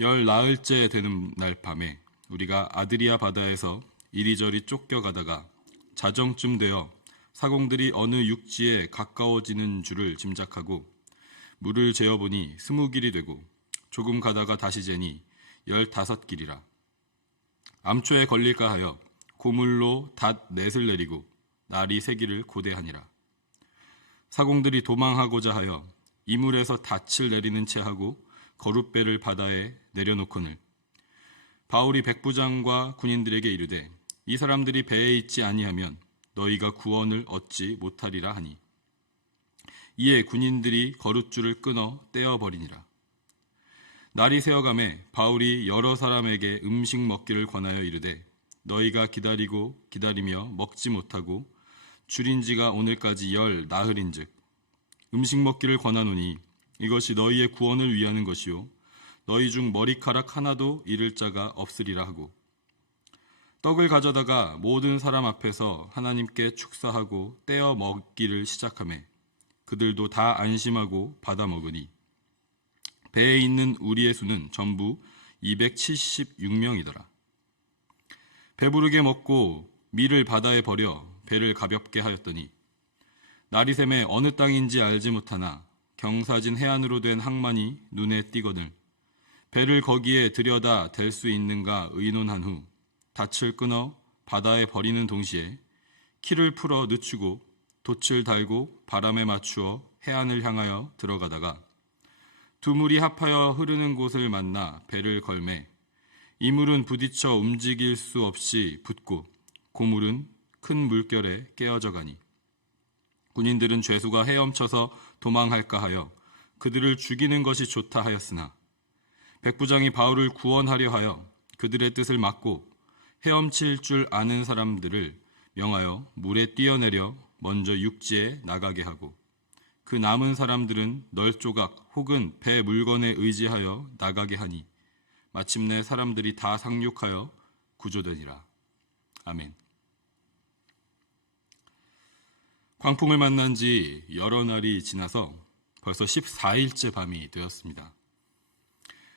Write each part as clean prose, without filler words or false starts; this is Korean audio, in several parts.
열 나흘째 되는 날 밤에 우리가 아드리아 바다에서 이리저리 쫓겨가다가 자정쯤 되어 사공들이 어느 육지에 가까워지는 줄을 짐작하고 물을 재어보니 20길이 되고 조금 가다가 다시 재니 15길이라. 암초에 걸릴까 하여 고물로 닷 넷을 내리고 날이 새기를 고대하니라. 사공들이 도망하고자 하여 이물에서 닻을 내리는 채 하고 거룻배를 바다에 내려놓거늘 바울이 백부장과 군인들에게 이르되 이 사람들이 배에 있지 아니하면 너희가 구원을 얻지 못하리라 하니 이에 군인들이 거룻줄을 끊어 떼어버리니라. 날이 새어가매 바울이 여러 사람에게 음식 먹기를 권하여 이르되 너희가 기다리며 먹지 못하고 줄인 지가 오늘까지 열 나흘인즉 음식 먹기를 권하노니 이것이 너희의 구원을 위하는 것이요 너희 중 머리카락 하나도 잃을 자가 없으리라 하고 떡을 가져다가 모든 사람 앞에서 하나님께 축사하고 떼어 먹기를 시작하매 그들도 다 안심하고 받아 먹으니 배에 있는 우리의 수는 전부 276명이더라. 배부르게 먹고 밀을 바다에 버려 배를 가볍게 하였더니 날이 새매 어느 땅인지 알지 못하나 경사진 해안으로 된 항만이 눈에 띄거늘 배를 거기에 들여다 댈 수 있는가 의논한 후 닻을 끊어 바다에 버리는 동시에 키를 풀어 늦추고 돛을 달고 바람에 맞추어 해안을 향하여 들어가다가 두 물이 합하여 흐르는 곳을 만나 배를 걸매 이 물은 부딪혀 움직일 수 없이 붙고 고물은 큰 물결에 깨어져 가니 군인들은 죄수가 헤엄쳐서 도망할까 하여 그들을 죽이는 것이 좋다 하였으나 백부장이 바울을 구원하려 하여 그들의 뜻을 막고 헤엄칠 줄 아는 사람들을 명하여 물에 뛰어내려 먼저 육지에 나가게 하고 그 남은 사람들은 널조각 혹은 배 물건에 의지하여 나가게 하니 마침내 사람들이 다 상륙하여 구조되니라. 아멘. 광풍을 만난 지 여러 날이 지나서 벌써 14일째 밤이 되었습니다.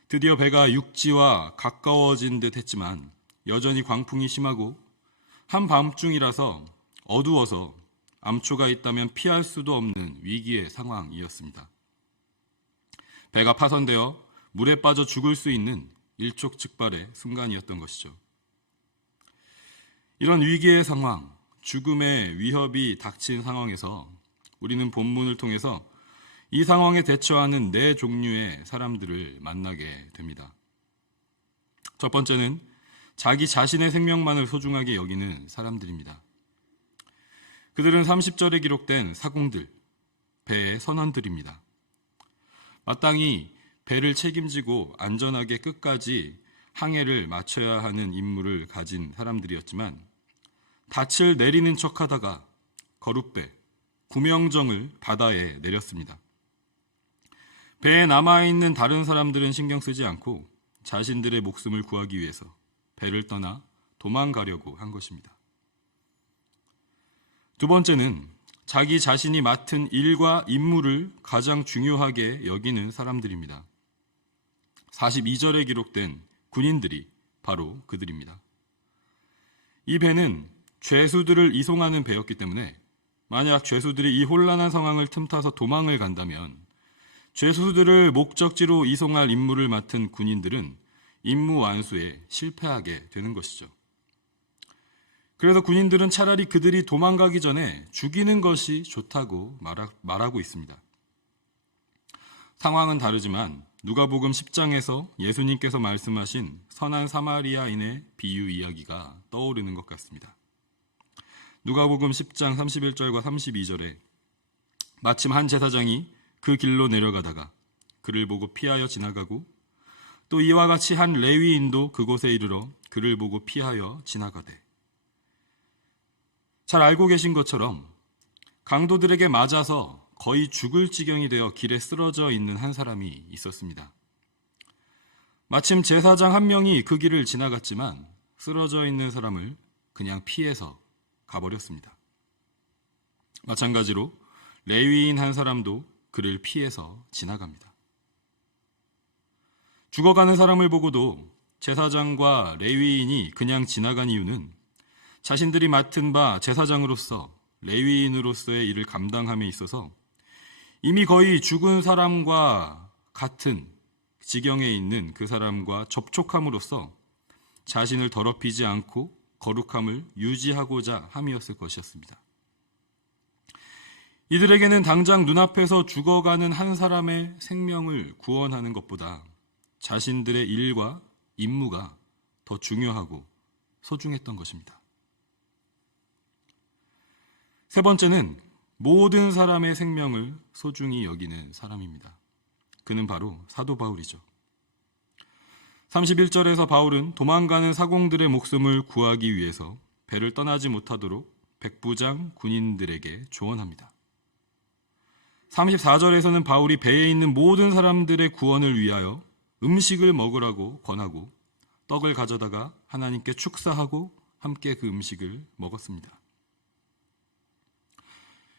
드디어 배가 육지와 가까워진 듯 했지만 여전히 광풍이 심하고 한밤중이라서 어두워서 암초가 있다면 피할 수도 없는 위기의 상황이었습니다. 배가 파손되어 물에 빠져 죽을 수 있는 일촉즉발의 순간이었던 것이죠. 이런 위기의 상황, 죽음의 위협이 닥친 상황에서 우리는 본문을 통해서 이 상황에 대처하는 네 종류의 사람들을 만나게 됩니다. 첫 번째는 자기 자신의 생명만을 소중하게 여기는 사람들입니다. 그들은 30절에 기록된 사공들, 배의 선원들입니다. 마땅히 배를 책임지고 안전하게 끝까지 항해를 마쳐야 하는 임무를 가진 사람들이었지만 닻을 내리는 척하다가 거룻배, 구명정을 바다에 내렸습니다. 배에 남아있는 다른 사람들은 신경 쓰지 않고 자신들의 목숨을 구하기 위해서 배를 떠나 도망가려고 한 것입니다. 두 번째는 자기 자신이 맡은 일과 임무를 가장 중요하게 여기는 사람들입니다. 42절에 기록된 군인들이 바로 그들입니다. 이 배는 죄수들을 이송하는 배였기 때문에 만약 죄수들이 이 혼란한 상황을 틈타서 도망을 간다면 죄수들을 목적지로 이송할 임무를 맡은 군인들은 임무 완수에 실패하게 되는 것이죠. 그래서 군인들은 차라리 그들이 도망가기 전에 죽이는 것이 좋다고 말하고 있습니다. 상황은 다르지만 누가복음 10장에서 예수님께서 말씀하신 선한 사마리아인의 비유 이야기가 떠오르는 것 같습니다. 누가복음 10장 31절과 32절에 마침 한 제사장이 그 길로 내려가다가 그를 보고 피하여 지나가고 또 이와 같이 한 레위인도 그곳에 이르러 그를 보고 피하여 지나가되 잘 알고 계신 것처럼 강도들에게 맞아서 거의 죽을 지경이 되어 길에 쓰러져 있는 한 사람이 있었습니다. 마침 제사장 한 명이 그 길을 지나갔지만 쓰러져 있는 사람을 그냥 피해서 가버렸습니다. 마찬가지로 레위인 한 사람도 그를 피해서 지나갑니다. 죽어가는 사람을 보고도 제사장과 레위인이 그냥 지나간 이유는 자신들이 맡은 바 제사장으로서 레위인으로서의 일을 감당함에 있어서 이미 거의 죽은 사람과 같은 지경에 있는 그 사람과 접촉함으로써 자신을 더럽히지 않고 거룩함을 유지하고자 함이었을 것이었습니다. 이들에게는 당장 눈앞에서 죽어가는 한 사람의 생명을 구원하는 것보다 자신들의 일과 임무가 더 중요하고 소중했던 것입니다. 세 번째는 모든 사람의 생명을 소중히 여기는 사람입니다. 그는 바로 사도 바울이죠. 31절에서 바울은 도망가는 사공들의 목숨을 구하기 위해서 배를 떠나지 못하도록 백부장 군인들에게 조언합니다. 34절에서는 바울이 배에 있는 모든 사람들의 구원을 위하여 음식을 먹으라고 권하고 떡을 가져다가 하나님께 축사하고 함께 그 음식을 먹었습니다.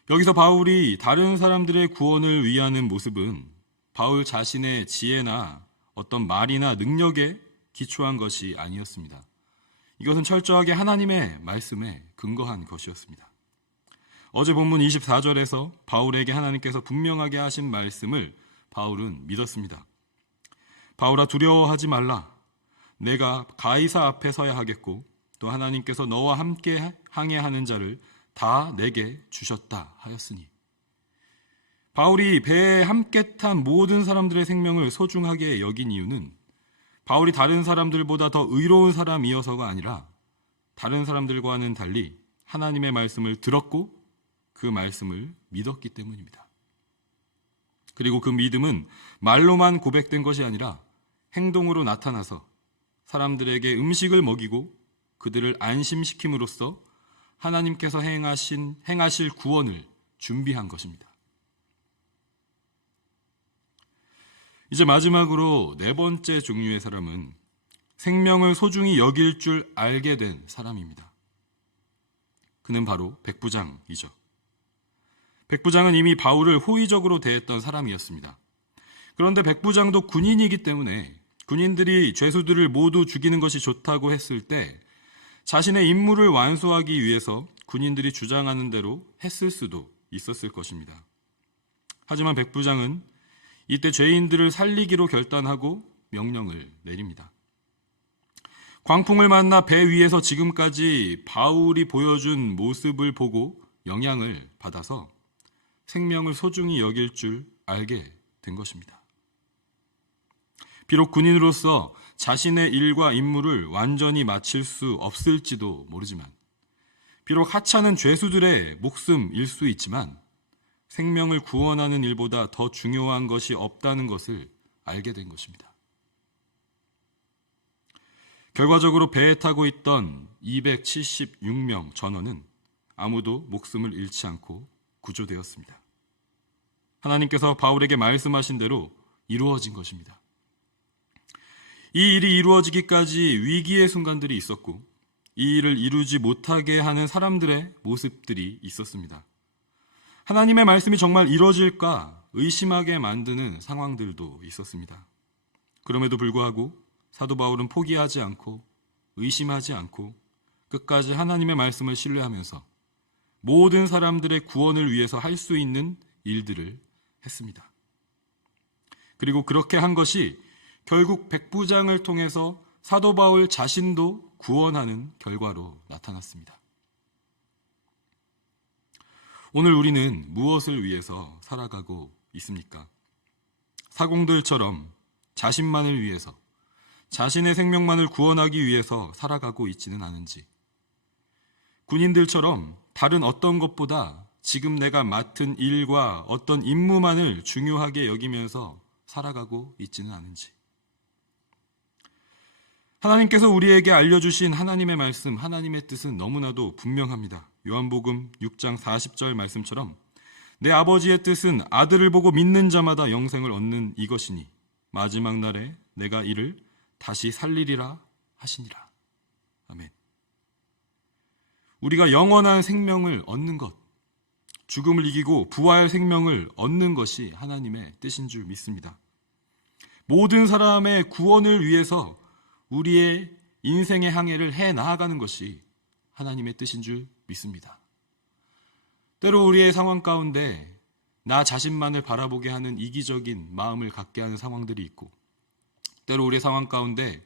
여기서 바울이 다른 사람들의 구원을 위하는 모습은 바울 자신의 지혜나 어떤 말이나 능력에 기초한 것이 아니었습니다. 이것은 철저하게 하나님의 말씀에 근거한 것이었습니다. 어제 본문 24절에서 바울에게 하나님께서 분명하게 하신 말씀을 바울은 믿었습니다. 바울아, 두려워하지 말라. 내가 가이사 앞에 서야 하겠고 또 하나님께서 너와 함께 항해하는 자를 다 내게 주셨다 하였으니. 바울이 배에 함께 탄 모든 사람들의 생명을 소중하게 여긴 이유는 바울이 다른 사람들보다 더 의로운 사람이어서가 아니라 다른 사람들과는 달리 하나님의 말씀을 들었고 그 말씀을 믿었기 때문입니다. 그리고 그 믿음은 말로만 고백된 것이 아니라 행동으로 나타나서 사람들에게 음식을 먹이고 그들을 안심시킴으로써 하나님께서 행하실 구원을 준비한 것입니다. 이제 마지막으로 네 번째 종류의 사람은 생명을 소중히 여길 줄 알게 된 사람입니다. 그는 바로 백부장이죠. 백부장은 이미 바울을 호의적으로 대했던 사람이었습니다. 그런데 백부장도 군인이기 때문에 군인들이 죄수들을 모두 죽이는 것이 좋다고 했을 때 자신의 임무를 완수하기 위해서 군인들이 주장하는 대로 했을 수도 있었을 것입니다. 하지만 백부장은 이때 죄인들을 살리기로 결단하고 명령을 내립니다. 광풍을 만나 배 위에서 지금까지 바울이 보여준 모습을 보고 영향을 받아서 생명을 소중히 여길 줄 알게 된 것입니다. 비록 군인으로서 자신의 일과 임무를 완전히 마칠 수 없을지도 모르지만, 비록 하찮은 죄수들의 목숨일 수 있지만 생명을 구원하는 일보다 더 중요한 것이 없다는 것을 알게 된 것입니다. 결과적으로 배에 타고 있던 276명 전원은 아무도 목숨을 잃지 않고 구조되었습니다. 하나님께서 바울에게 말씀하신 대로 이루어진 것입니다. 이 일이 이루어지기까지 위기의 순간들이 있었고 이 일을 이루지 못하게 하는 사람들의 모습들이 있었습니다. 하나님의 말씀이 정말 이루어질까 의심하게 만드는 상황들도 있었습니다. 그럼에도 불구하고 사도 바울은 포기하지 않고 의심하지 않고 끝까지 하나님의 말씀을 신뢰하면서 모든 사람들의 구원을 위해서 할 수 있는 일들을 했습니다. 그리고 그렇게 한 것이 결국 백부장을 통해서 사도 바울 자신도 구원하는 결과로 나타났습니다. 오늘 우리는 무엇을 위해서 살아가고 있습니까? 사공들처럼 자신만을 위해서, 자신의 생명만을 구원하기 위해서 살아가고 있지는 않은지, 군인들처럼 다른 어떤 것보다 지금 내가 맡은 일과 어떤 임무만을 중요하게 여기면서 살아가고 있지는 않은지, 하나님께서 우리에게 알려주신 하나님의 말씀, 하나님의 뜻은 너무나도 분명합니다. 요한복음 6장 40절 말씀처럼 내 아버지의 뜻은 아들을 보고 믿는 자마다 영생을 얻는 이것이니 마지막 날에 내가 이를 다시 살리리라 하시니라. 아멘. 우리가 영원한 생명을 얻는 것, 죽음을 이기고 부활 생명을 얻는 것이 하나님의 뜻인 줄 믿습니다. 모든 사람의 구원을 위해서 우리의 인생의 항해를 해 나아가는 것이 하나님의 뜻인 줄 믿습니다. 때로 우리의 상황 가운데 나 자신만을 바라보게 하는 이기적인 마음을 갖게 하는 상황들이 있고, 때로 우리의 상황 가운데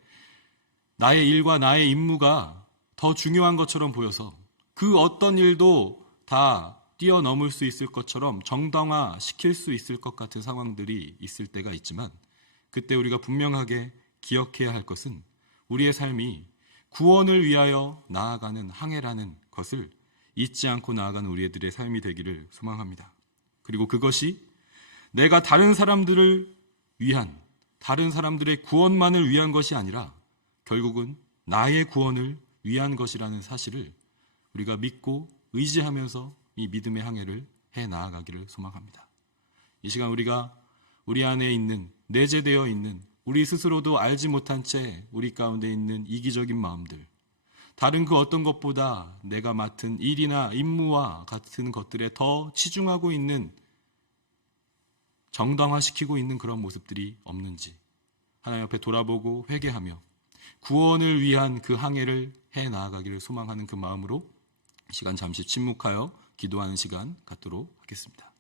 나의 일과 나의 임무가 더 중요한 것처럼 보여서 그 어떤 일도 다 뛰어넘을 수 있을 것처럼 정당화시킬 수 있을 것 같은 상황들이 있을 때가 있지만, 그때 우리가 분명하게 기억해야 할 것은 우리의 삶이 구원을 위하여 나아가는 항해라는 것을 잊지 않고 나아가는 우리들의 삶이 되기를 소망합니다. 그리고 그것이 내가 다른 사람들을 위한, 다른 사람들의 구원만을 위한 것이 아니라 결국은 나의 구원을 위한 것이라는 사실을 우리가 믿고 의지하면서 이 믿음의 항해를 해 나아가기를 소망합니다. 이 시간 우리가 우리 안에 있는, 내재되어 있는, 우리 스스로도 알지 못한 채 우리 가운데 있는 이기적인 마음들, 다른 그 어떤 것보다 내가 맡은 일이나 임무와 같은 것들에 더 치중하고 있는, 정당화시키고 있는 그런 모습들이 없는지 하나님 앞에 돌아보고 회개하며 구원을 위한 그 항해를 해 나아가기를 소망하는 그 마음으로 시간 잠시 침묵하여 기도하는 시간 갖도록 하겠습니다.